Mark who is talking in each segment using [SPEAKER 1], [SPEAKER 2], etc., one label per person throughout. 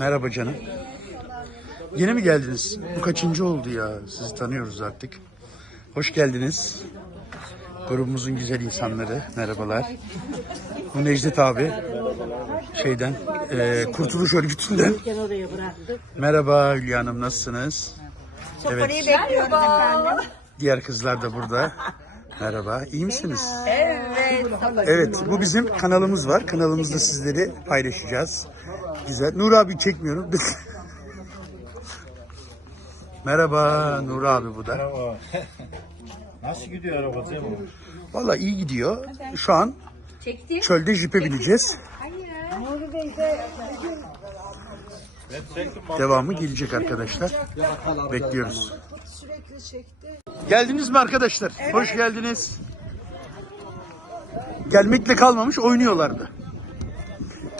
[SPEAKER 1] Merhaba canım. Yeni mi geldiniz? Bu kaçıncı oldu ya? Sizi tanıyoruz artık. Hoş geldiniz. Grubumuzun güzel insanları. Merhabalar. Bu Necdet abi. Şeyden, e, Kurtuluş Örgütü'nden. Merhaba Hülya Hanım, nasılsınız? Evet,
[SPEAKER 2] Parayı bekliyoruz efendim.
[SPEAKER 1] diğer kızlar da burada. Merhaba, iyi misiniz?
[SPEAKER 2] Evet.
[SPEAKER 1] Evet, bu bizim kanalımız var. Kanalımızda sizleri paylaşacağız. Güzel. Nur abi çekmiyorum. Merhaba Nur abi bu da.
[SPEAKER 3] Merhaba. Nasıl gidiyor araba Cem?
[SPEAKER 1] Valla iyi gidiyor. Şu an
[SPEAKER 2] Çektim.
[SPEAKER 1] çölde jipe bineceğiz. Devamı gelecek arkadaşlar. Bekliyoruz. Geldiniz mi arkadaşlar? Hoş geldiniz. Gelmekle kalmamış oynuyorlardı.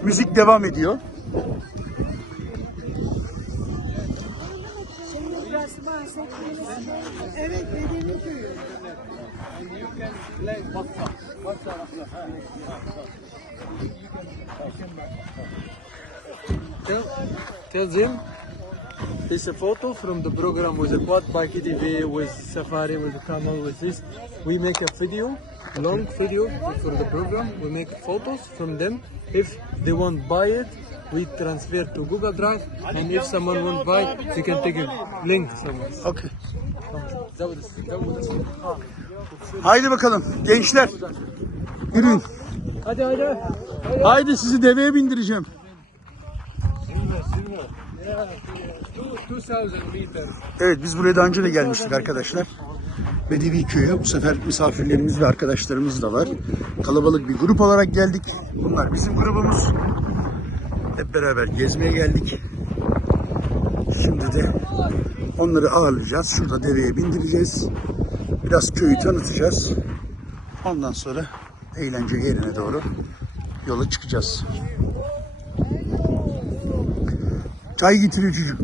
[SPEAKER 1] Müzik devam ediyor.
[SPEAKER 4] Tell, tell them it's a photo from the program with the quad bike TV, with safari, with the camel, with this. We make a video, long video for the program. We make photos from them. If they want buy it, we transfer to Google Drive, and if someone want buy they can take a link somewhere. Was,
[SPEAKER 1] Haydi bakalım gençler. Yürüyün.
[SPEAKER 4] hadi hadi.
[SPEAKER 1] Haydi sizi deveye bindireceğim.
[SPEAKER 4] 2000 meter.
[SPEAKER 1] Evet biz buraya daha önce de gelmiştik arkadaşlar. Bedevi köyü. Bu sefer misafirlerimiz ve arkadaşlarımız da var. Kalabalık bir grup olarak geldik. Bunlar bizim grubumuz. Hep beraber gezmeye geldik. Şimdi de onları ağırlayacağız. Şurada deveye bindireceğiz. Biraz köyü tanıtacağız. Ondan sonra eğlence yerine doğru yola çıkacağız. Çay getiriyor çocuk.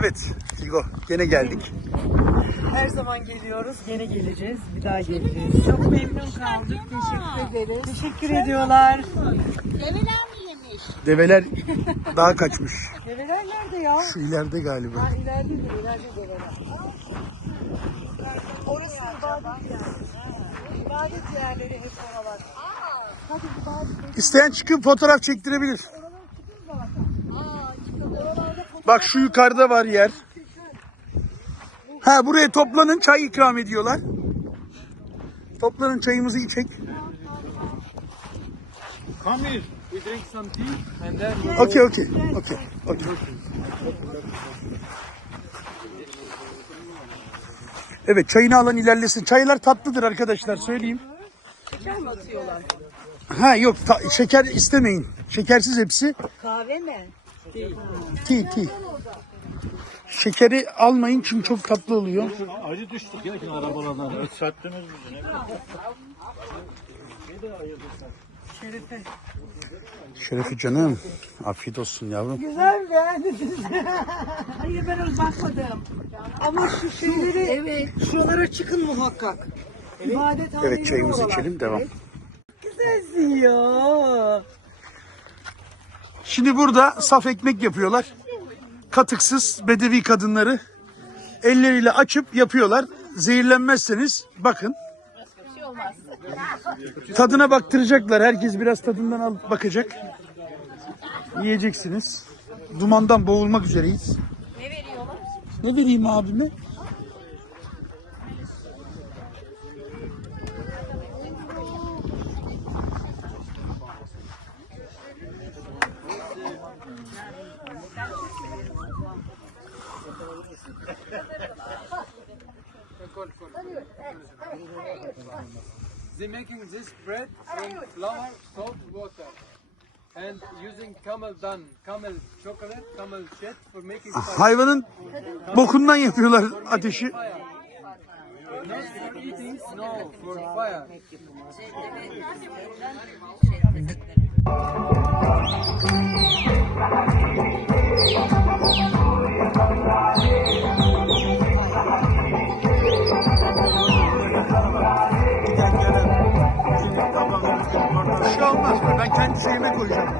[SPEAKER 1] Evet, Figo gene geldik.
[SPEAKER 5] Her zaman geliyoruz. Gene geleceğiz. Bir daha geleceğiz. Çok memnun kaldık. Teşekkür ederiz. Teşekkür ediyorlar.
[SPEAKER 1] Develer daha kaçmış.
[SPEAKER 5] Develer nerede ya?
[SPEAKER 1] Şu ileride galiba.
[SPEAKER 5] Ha, İleridedir. İleride develer. Orası ibadet yerleri. İbadet yerleri hep oralar.
[SPEAKER 1] İsteyen çıkıp fotoğraf çektirebilir. Bak şu yukarıda var yer. Ha buraya toplanın çay ikram ediyorlar. Toplanın çayımızı içek.
[SPEAKER 3] Come here.
[SPEAKER 4] We drink some tea, and then we
[SPEAKER 1] Okey okey. Okey. Okey. Evet çayını alan ilerlesin. Çaylar tatlıdır arkadaşlar söyleyeyim.
[SPEAKER 5] Şeker mi atıyorlar?
[SPEAKER 1] Ha yok ta- şeker istemeyin. Şekersiz hepsi.
[SPEAKER 5] Kahve mi?
[SPEAKER 1] Tea tea. Şekeri almayın çünkü çok tatlı oluyor.
[SPEAKER 3] Acı düştük ya arabalardan. Ötsattınız bizi. ne?
[SPEAKER 5] Şerefe.
[SPEAKER 1] Şerefi canım. Afiyet olsun yavrum.
[SPEAKER 5] Güzel beğendiniz. Hayır ben öyle bakmadım. Ama şu şeyleri, evet. şuralara çıkın muhakkak. İbadet
[SPEAKER 1] Evet çayımızı içelim devam.
[SPEAKER 5] Güzelsin ya.
[SPEAKER 1] Şimdi burada saf ekmek yapıyorlar. Katıksız bedevi kadınları elleriyle açıp yapıyorlar. Zehirlenmezseniz bakın. Tadına baktıracaklar. Herkes biraz tadından alıp bakacak. Yiyeceksiniz. Dumandan boğulmak üzereyiz. Ne veriyorlar? Ne vereyim abime?
[SPEAKER 4] Flour, salt, water. And using camel dung, camel chocolate, camel shit for making fire.
[SPEAKER 1] Hayvanın bokundan yapıyorlar ateşi.
[SPEAKER 4] Not for eating, no, for fire.
[SPEAKER 1] Olmaz. Ben kendi şeyime koyacağım.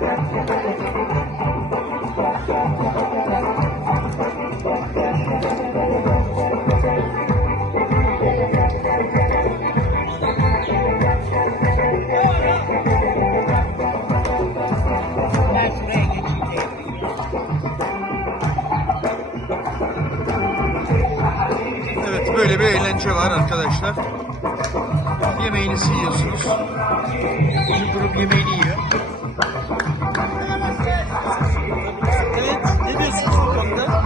[SPEAKER 1] Böyle bir eğlence var arkadaşlar. Yemeğinizi yiyorsunuz. Bir grup yemeğini yiyor.
[SPEAKER 4] Evet, ne diyorsunuz bu konuda?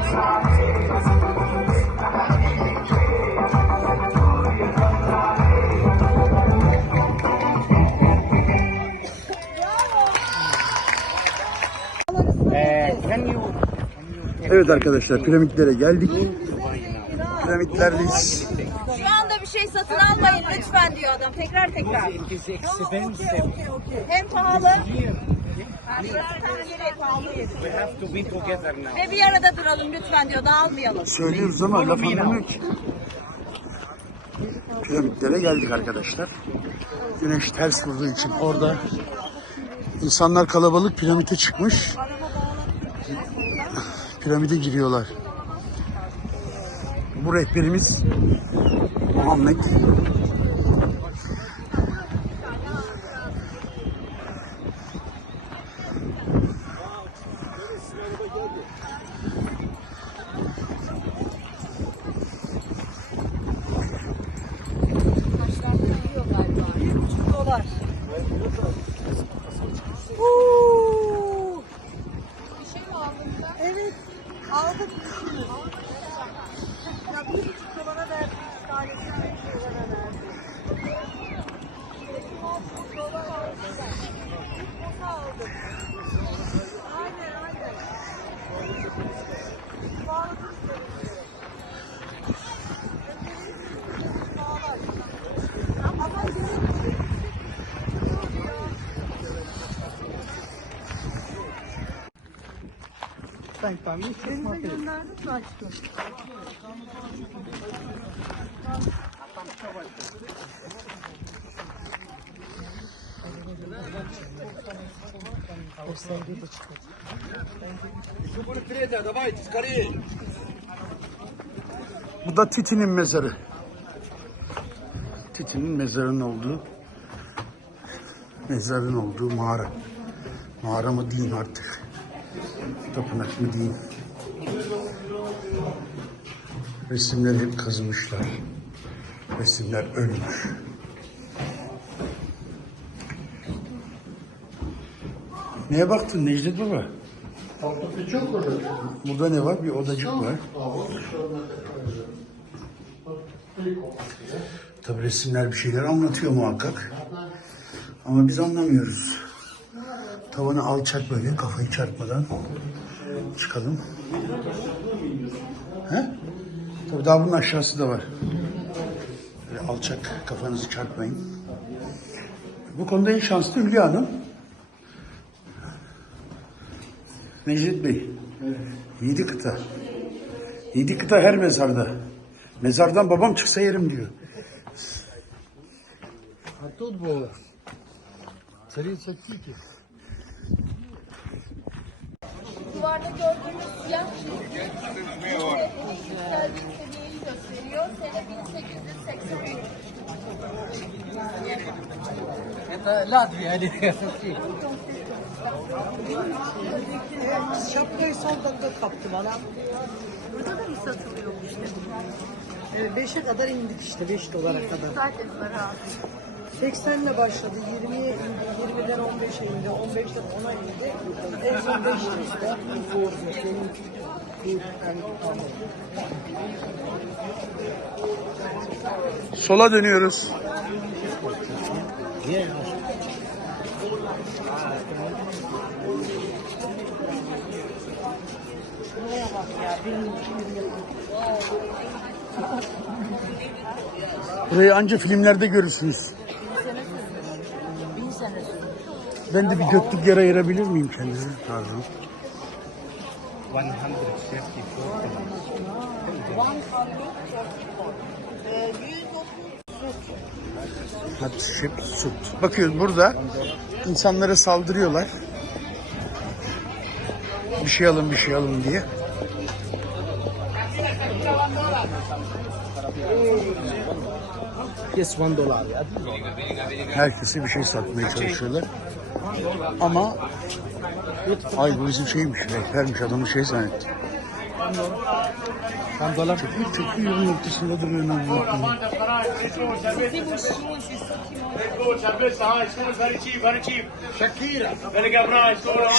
[SPEAKER 1] Evet arkadaşlar piramitlere geldik. Piramitlerdeyiz.
[SPEAKER 2] Şu anda bir şey satın almayın lütfen diyor adam. Tekrar tekrar. Hem pahalı. hem yeri pahalı yeri. Ve bir arada duralım lütfen diyor. Dağılmayalım.
[SPEAKER 1] Söylüyoruz ama laf anlamıyor ki. Piramitlere geldik arkadaşlar. Güneş ters vurduğu için orada insanlar kalabalık piramite çıkmış. Piramide giriyorlar. Bu rehberimiz Muhammed.
[SPEAKER 5] dolar. Uuu. Evet. Aldık. Ya bir buçuk dolara verdik. Tanesini beş dolara verdik. Posa aldık. Aynen aynen. Pahalı turistlerin. Pahalı. Ama
[SPEAKER 4] Thank you.
[SPEAKER 5] Denize gönderdik mi aşkım?
[SPEAKER 1] Bu da Titi'nin mezarı. Titi'nin mezarının olduğu mezarın olduğu mağara. Mağara mı diyeyim artık. Tapınak mı diyeyim. Resimleri hep kazımışlar. Resimler ölmüş. Neye baktın Necdet Baba? Burada ne var? Bir odacık var. Tabi resimler bir şeyler anlatıyor muhakkak. Ama biz anlamıyoruz. Tavanı alçak böyle kafayı çarpmadan çıkalım. He? Tabi daha bunun aşağısı da var. Böyle alçak kafanızı çarpmayın. Bu konuda en şanslı Hülya Hanım. Necdet Bey. Yedi kıta. Yedi kıta her mezarda. Mezardan babam çıksa yerim diyor.
[SPEAKER 4] А тут было царица Кити.
[SPEAKER 2] Duvarda gördüğünüz siyah çizgi yükseldiği seviyeyi gösteriyor. Sene 1883.
[SPEAKER 4] Это Латвия, они
[SPEAKER 5] Şapkayı son dakika kaptı bana.
[SPEAKER 2] Burada da mı satılıyor işte?
[SPEAKER 5] Evet, beşe kadar indik işte 5 dolara kadar.
[SPEAKER 2] Zaten var abi.
[SPEAKER 5] 80 ile başladı. 20'ye indi. 20'den 15'e indi. 15'ten 10'a indi. En son 5 işte.
[SPEAKER 1] Sola dönüyoruz. Burayı anca filmlerde görürsünüz. Ben de bir göklük yer ayırabilir miyim kendime? Pardon. Hatshepsut. Bakıyoruz burada insanlara saldırıyorlar. Bir şey alın bir şey alın diye.
[SPEAKER 6] Yes, one dollar. Yeah.
[SPEAKER 1] Herkese bir şey satmaya çalışıyorlar. Ama ay bu bizim şeymiş, rehbermiş adamı şey zannetti.
[SPEAKER 6] One dollar.
[SPEAKER 1] Çok, çok iyi yolun ortasında duruyor lan bu.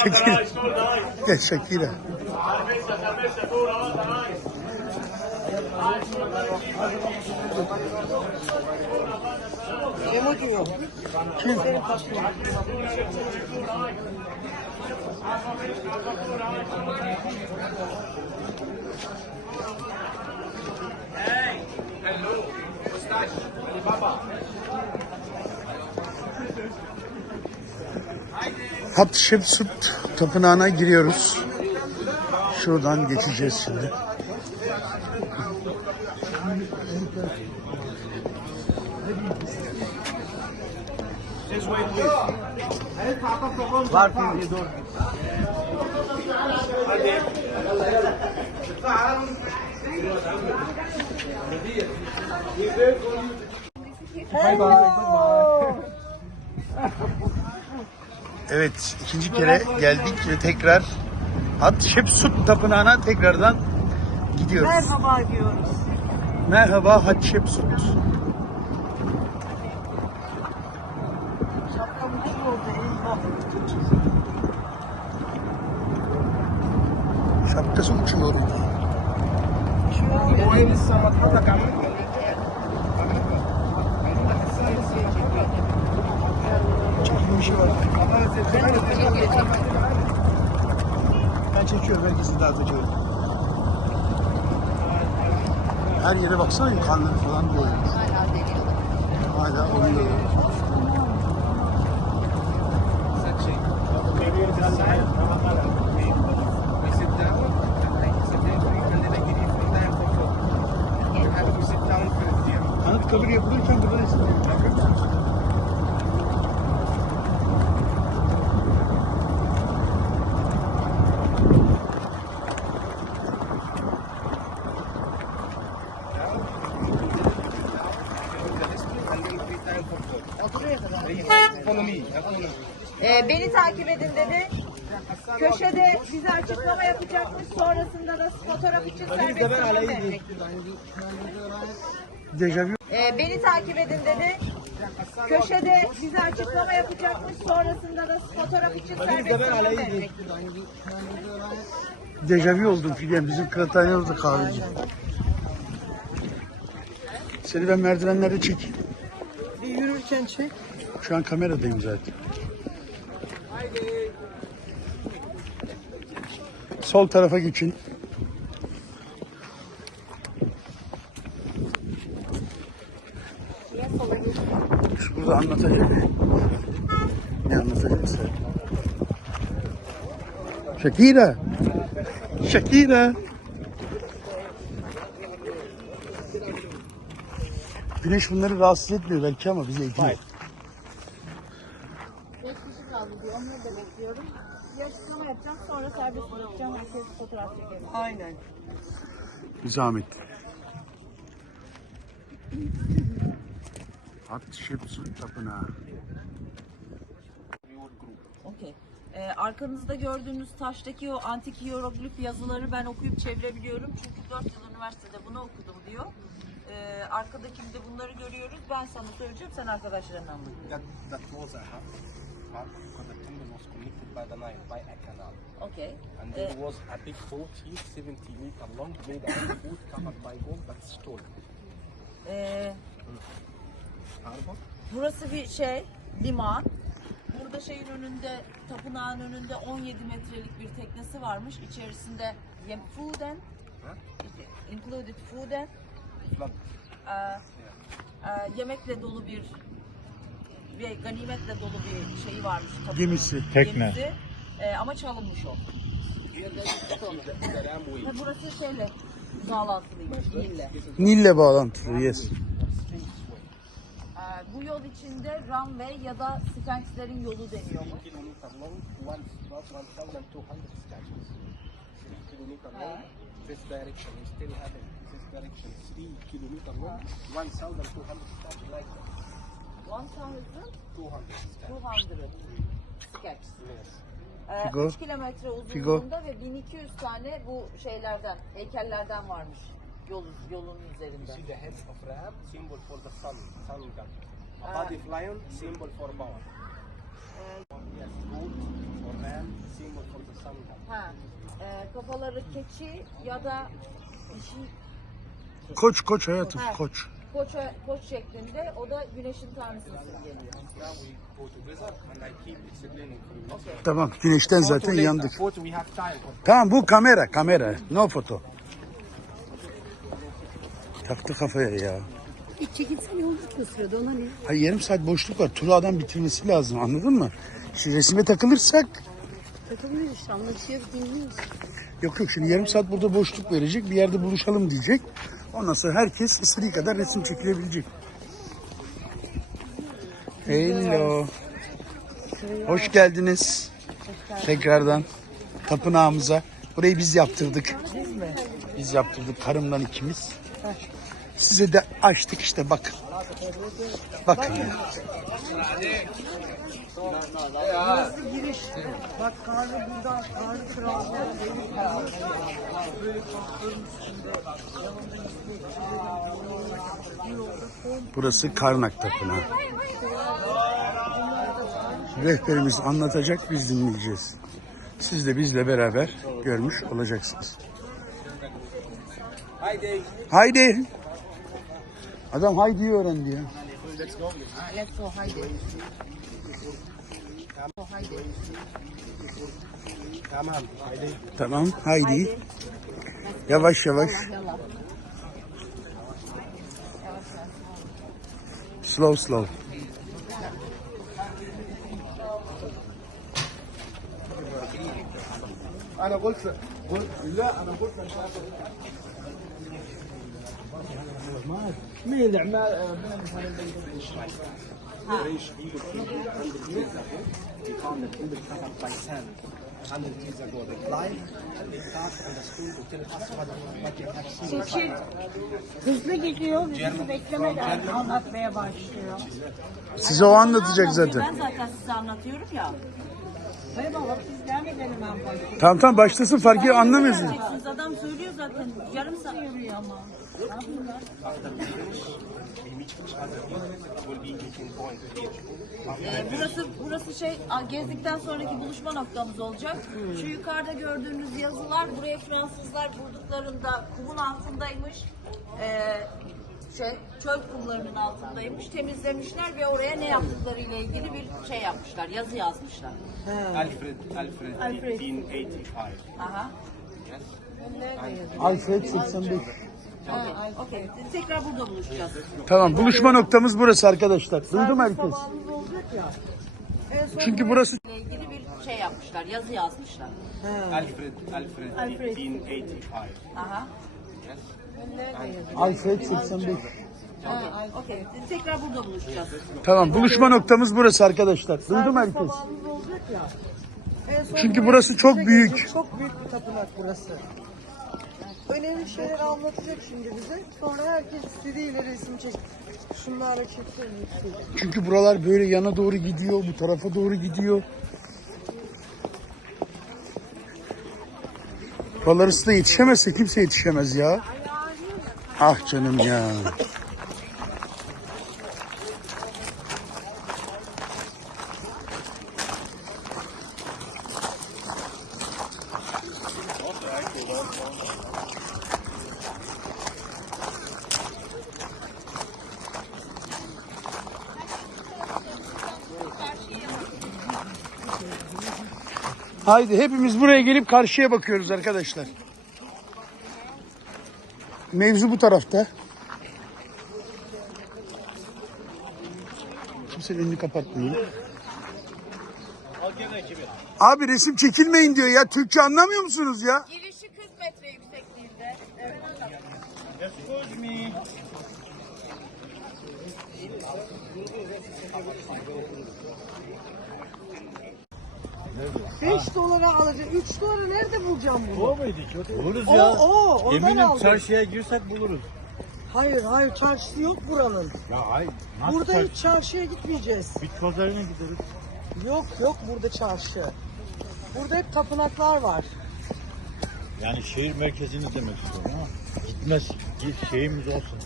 [SPEAKER 1] Shakira. Gel Shakira. Kim? Hatshepsut tapınağına giriyoruz. Şuradan geçeceğiz şimdi. Evet, ikinci kere geldik ve tekrar Hatshepsut tapınağına tekrardan gidiyoruz.
[SPEAKER 5] Merhaba diyoruz.
[SPEAKER 1] Merhaba Hatshepsut. Şapkası uçuyor. Çekilmiş şey var. Ben çekiyorum, herkesi dağıtıyorum. Her yere baksana yukarıları falan boyamış. Hala oluyor. Anıtkabir yapılırken burada resim görüyor musunuz?
[SPEAKER 2] Ee, beni takip edin dedi. Köşede bize açıklama yapacakmış. Sonrasında da fotoğraf için serbest verecek.
[SPEAKER 1] Dejavu.
[SPEAKER 2] Beni takip edin dedi. Köşede bize açıklama yapacakmış. Sonrasında da fotoğraf için serbest kalın verecek.
[SPEAKER 1] Dejavu oldum Figen. Bizim kıraathane orada kahveci. Seni ben merdivenlerde çek.
[SPEAKER 5] Bir yürürken çek.
[SPEAKER 1] Şu an kameradayım zaten. Sol tarafa geçin. Burada anlatacağım. Ne anlatacağız? Shakira. Shakira. Güneş bunları rahatsız etmiyor belki ama bizi ediyor.
[SPEAKER 2] Beş kişi kaldı diyor. Onları da bekliyorum. Bir açıklama yapacağım. Sonra serbest bırakacağım. Herkes fotoğraf çekelim.
[SPEAKER 5] Aynen.
[SPEAKER 1] Bir zahmet. Hatshepsut Tapınağı.
[SPEAKER 2] Okey. Ee, arkanızda gördüğünüz taştaki o antik hieroglif yazıları ben okuyup çevirebiliyorum. Çünkü 4 yıl üniversitede bunu okudum diyor. Ee, arkadakinde bunları görüyoruz. Ben sana söyleyeceğim, sen arkadaşlarına anlat.
[SPEAKER 6] That, that was a half part because the temple was connected by the Nile by a canal.
[SPEAKER 2] Okey.
[SPEAKER 6] And there was a big 40, 70 meter long made out of wood covered by gold but stone.
[SPEAKER 2] Ee,
[SPEAKER 6] Harbor.
[SPEAKER 2] Burası bir şey, liman. Burada şeyin önünde, tapınağın önünde 17 metrelik bir teknesi varmış. İçerisinde yem, food and, included food and, e, e, yemekle dolu bir ve ganimetle dolu bir şeyi varmış. tapınağın.
[SPEAKER 1] Gemisi.
[SPEAKER 3] Tekne.
[SPEAKER 2] Gemisi. E, ama çalınmış o. Ve burası şeyle bağlantılıymış, Nil'le.
[SPEAKER 1] Nil'le bağlantılı yes.
[SPEAKER 2] Ee, bu yol içinde runway ya da Sphinx'lerin yolu deniyormuş.
[SPEAKER 6] kilometer long, one not 1,200 sketches. Three kilometer long, this direction, we still have it. This direction, three kilometer long, 1,200 sketches like that. 200 sketches.
[SPEAKER 2] 1200 sketch.
[SPEAKER 6] Yes.
[SPEAKER 2] Ee,
[SPEAKER 1] Figo.
[SPEAKER 2] 3 kilometre
[SPEAKER 1] Figo.
[SPEAKER 2] uzunluğunda ve 1200 tane bu şeylerden, heykellerden varmış yol, yolun
[SPEAKER 6] You
[SPEAKER 2] üzerinde.
[SPEAKER 6] see the head of ram, symbol for the sun, sun god. A body of lion, symbol for power. Yes, goat for ram, symbol for the sun god.
[SPEAKER 2] Ha, e, kafaları keçi ya da dişi
[SPEAKER 1] Koç koç hayatım
[SPEAKER 2] Ha.
[SPEAKER 1] koç.
[SPEAKER 2] koç, koç şeklinde o da güneşin tanrısını simgeliyor.
[SPEAKER 6] Now we go together and I keep explaining for you.
[SPEAKER 1] Tamam güneşten zaten
[SPEAKER 6] later.
[SPEAKER 1] yandık.
[SPEAKER 6] Photo we have time.
[SPEAKER 1] Tamam bu kamera kamera. No foto. Taktı kafaya ya.
[SPEAKER 7] Bir çekilsene olur mu sırada ona ne?
[SPEAKER 1] Hayır yarım saat boşluk var. Turu adam bitirmesi lazım anladın mı? Şimdi resime takılırsak
[SPEAKER 7] Takılmıyor işte anlaşıyor dinliyoruz.
[SPEAKER 1] yok yok şimdi yarım saat burada boşluk verecek. Bir yerde buluşalım diyecek. Ondan sonra herkes istediği kadar resim çekilebilecek. Hello. Hoş geldiniz. Tekrardan tapınağımıza. Burayı biz yaptırdık. Biz yaptırdık karımla ikimiz. Size de açtık işte bakın. Bakın.
[SPEAKER 5] Burası giriş. Bak.
[SPEAKER 1] Burası Karnak Tapınağı. Rehberimiz anlatacak, biz dinleyeceğiz. Siz de bizle beraber görmüş olacaksınız. Haydi. Adam haydi öğrendi ya.
[SPEAKER 2] Let's go haydi.
[SPEAKER 6] Tamam. Haydi.
[SPEAKER 1] Tamam, haydi. Yavaş yavaş. Slow slow.
[SPEAKER 6] انا قلت قلت لا انا قلت مش مين الاعمال
[SPEAKER 7] Seçil hızlı gidiyor bizi beklemeden anlatmaya başlıyor.
[SPEAKER 1] Size o anlatacak zaten.
[SPEAKER 2] Ben zaten size anlatıyorum ya.
[SPEAKER 7] Hayır baba
[SPEAKER 1] Tamam tamam başlasın fark ediyor anlamıyorsun.
[SPEAKER 2] Adam söylüyor zaten yarım saat yürüyor ama. Ee, burası burası şey a, gezdikten sonraki buluşma noktamız olacak. Şu yukarıda gördüğünüz yazılar buraya Fransızlar vurduklarında kumun altındaymış. Ee, şey çöl kumlarının altındaymış. Temizlemişler ve oraya ne yaptıklarıyla ilgili bir şey yapmışlar. Yazı yazmışlar.
[SPEAKER 6] Alfred Alfred 1885
[SPEAKER 2] Aha.
[SPEAKER 1] Alfred 85.
[SPEAKER 2] Okey. Tekrar burada buluşacağız.
[SPEAKER 1] Tamam buluşma noktamız burası arkadaşlar. Duydu mu herkes?
[SPEAKER 5] Sabahımız olacak ya. En son
[SPEAKER 1] Çünkü burası
[SPEAKER 2] ilgili bir şey yapmışlar. Yazı yazmışlar.
[SPEAKER 6] Alfred Alfred 1885
[SPEAKER 2] Aha.
[SPEAKER 1] Alfred 85.
[SPEAKER 2] Okey. Tekrar burada buluşacağız.
[SPEAKER 1] Tamam buluşma noktamız burası arkadaşlar. Duydu mu herkes?
[SPEAKER 5] sabahımız olacak ya. En son
[SPEAKER 1] Çünkü
[SPEAKER 5] buraya
[SPEAKER 1] burası çok
[SPEAKER 5] gidecek,
[SPEAKER 1] büyük.
[SPEAKER 5] Çok büyük bir tapınak burası. Önemli şeyler anlatacak şimdi bize. Sonra herkes istediğiyle resim çek. Şunlarla çeksin.
[SPEAKER 1] Çünkü buralar böyle yana doğru gidiyor, bu tarafa doğru gidiyor. Buralar da yetişemezse kimse yetişemez ya. Ah canım ya. Haydi hepimiz buraya gelip karşıya bakıyoruz arkadaşlar. Mevzu bu tarafta. Kimsenin önünü kapatmayın. Abi resim çekilmeyin diyor ya. Türkçe anlamıyor musunuz ya?
[SPEAKER 2] Girişi 40 metre yüksekliğinde.
[SPEAKER 5] Beş dolara alacağım. Üç dolara nerede bulacağım bunu?
[SPEAKER 3] O muydu ki? Buluruz
[SPEAKER 5] O,
[SPEAKER 3] ya.
[SPEAKER 5] o, ondan
[SPEAKER 3] Eminim
[SPEAKER 5] aldım.
[SPEAKER 3] çarşıya girsek buluruz.
[SPEAKER 5] Hayır, hayır çarşısı yok buranın.
[SPEAKER 3] Ya ay nasıl
[SPEAKER 5] Burada
[SPEAKER 3] çarşı?
[SPEAKER 5] hiç çarşıya gitmeyeceğiz.
[SPEAKER 3] Bit pazarına gideriz.
[SPEAKER 5] Yok yok burada çarşı. Burada hep tapınaklar var.
[SPEAKER 3] Yani şehir merkezini demek istiyorum ama gitmez git şeyimiz olsun.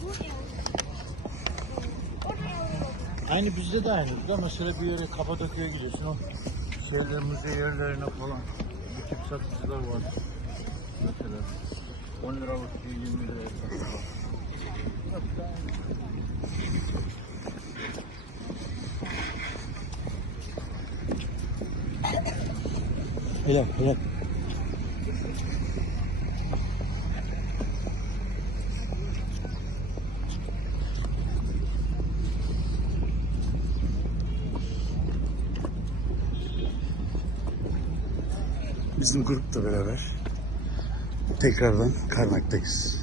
[SPEAKER 3] Aynı bizde de aynı. Da mesela bir yere Kapadokya'ya gidiyorsun o şeyler müze yerlerine falan bu tip satıcılar var. Mesela 10 liralık bir 20 liraya satıyorlar.
[SPEAKER 1] Helal helal. Bizim grupla beraber tekrardan Karnak'tayız.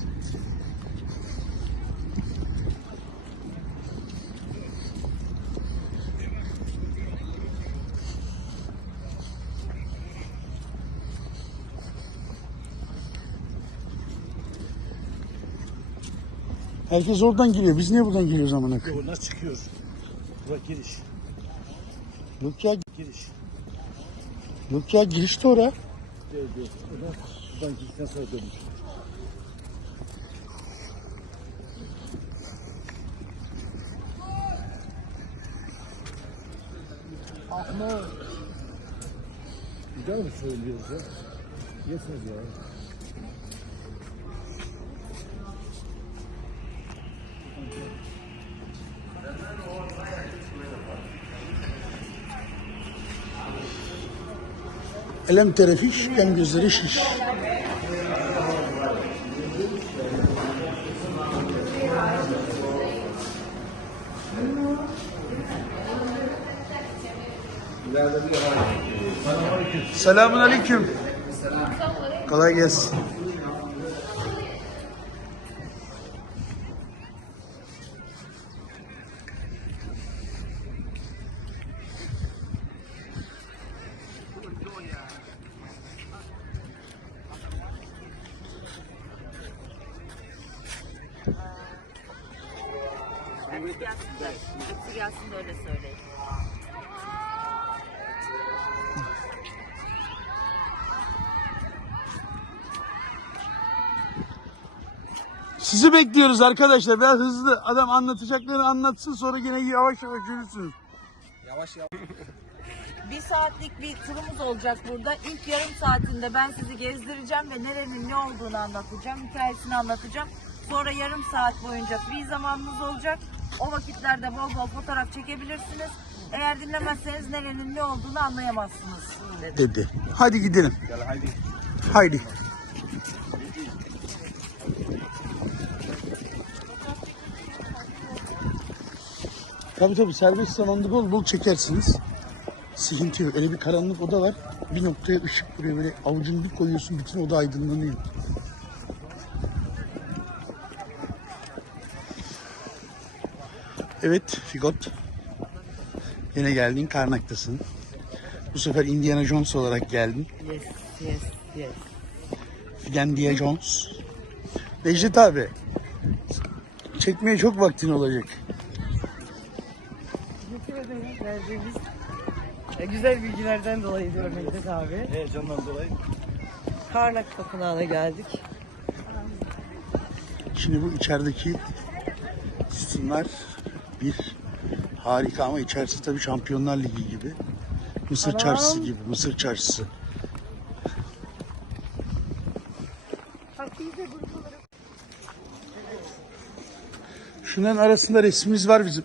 [SPEAKER 1] Herkes oradan geliyor. Biz niye buradan geliyoruz amına koyayım?
[SPEAKER 3] Oradan çıkıyoruz. Bura giriş.
[SPEAKER 1] Yok ya,
[SPEAKER 3] Giriş.
[SPEAKER 1] yok ya girişte ora.
[SPEAKER 3] Değil değil. Oradan buradan. Bir daha mı söylüyoruz ya? Yesiniz ya.
[SPEAKER 1] Elem terefiş, hem gözleri şiş. Selamun aleyküm. Kolay gelsin.
[SPEAKER 2] Hepsi gelsin de, hepsi gelsin de öyle söyleyin.
[SPEAKER 1] Sizi bekliyoruz arkadaşlar. Biraz hızlı. Adam anlatacaklarını anlatsın sonra yine yavaş yavaş yürüsünüz.
[SPEAKER 2] Bir saatlik bir turumuz olacak burada. İlk yarım saatinde ben sizi gezdireceğim ve nerenin ne olduğunu anlatacağım. Hikayesini anlatacağım. Sonra yarım saat boyunca free zamanınız olacak. O vakitlerde bol bol fotoğraf çekebilirsiniz. Eğer dinlemezseniz nerenin ne olduğunu anlayamazsınız. dedi.
[SPEAKER 1] Hadi gidelim. Haydi. Tabii tabii serbest zamanda bol bol çekersiniz. Sıkıntı yok. Öyle bir karanlık oda var. Bir noktaya ışık vuruyor böyle avucunu bir koyuyorsun bütün oda aydınlanıyor. Evet Figot. Yine geldin Karnak'tasın. Bu sefer Indiana Jones olarak geldin.
[SPEAKER 2] Yes, yes, yes.
[SPEAKER 1] Indiana Jones. Necdet abi. Çekmeye çok vaktin olacak.
[SPEAKER 5] Teşekkür ederim verdiğiniz e, güzel bilgilerden dolayı diyorum Mehmet abi.
[SPEAKER 3] Heyecandan dolayı.
[SPEAKER 5] Karnak Tapınağı'na geldik.
[SPEAKER 1] Şimdi bu içerideki sütunlar bir harika ama içerisi tabii Şampiyonlar Ligi gibi. Mısır
[SPEAKER 5] Anam.
[SPEAKER 1] çarşısı gibi, Mısır çarşısı. Şunların arasında resmimiz var bizim.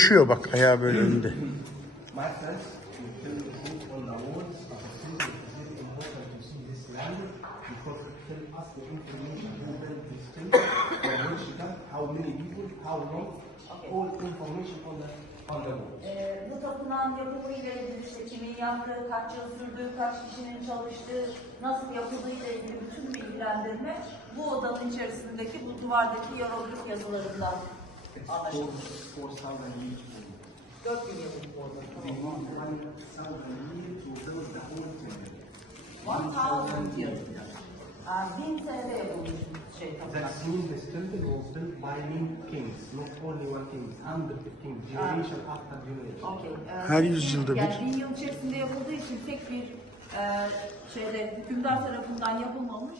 [SPEAKER 6] on the on the wall.
[SPEAKER 2] Ee, bu tapınağın yapımıyla ilgili işte kimin yaptığı, kaç yıl sürdüğü, kaç kişinin çalıştığı, nasıl yapıldığıyla ilgili bütün bilgilendirme bu odanın içerisindeki bu duvardaki hieroglif yazılarından
[SPEAKER 6] Four, four thousand years old.
[SPEAKER 2] 4000 yıllık
[SPEAKER 6] thousand years to build the whole temple.
[SPEAKER 2] 1000 yıl. Yani bin senede yapılmış şey tapınak.
[SPEAKER 6] That means this temple was built by many kings, not only one king, hundreds of kings, generation after generation.
[SPEAKER 2] Okey. Ee,
[SPEAKER 1] Her
[SPEAKER 2] bin-
[SPEAKER 1] yüzyılda bir.
[SPEAKER 2] Yani bin yıl içerisinde yapıldığı için tek bir e, şeyde hükümdar tarafından yapılmamış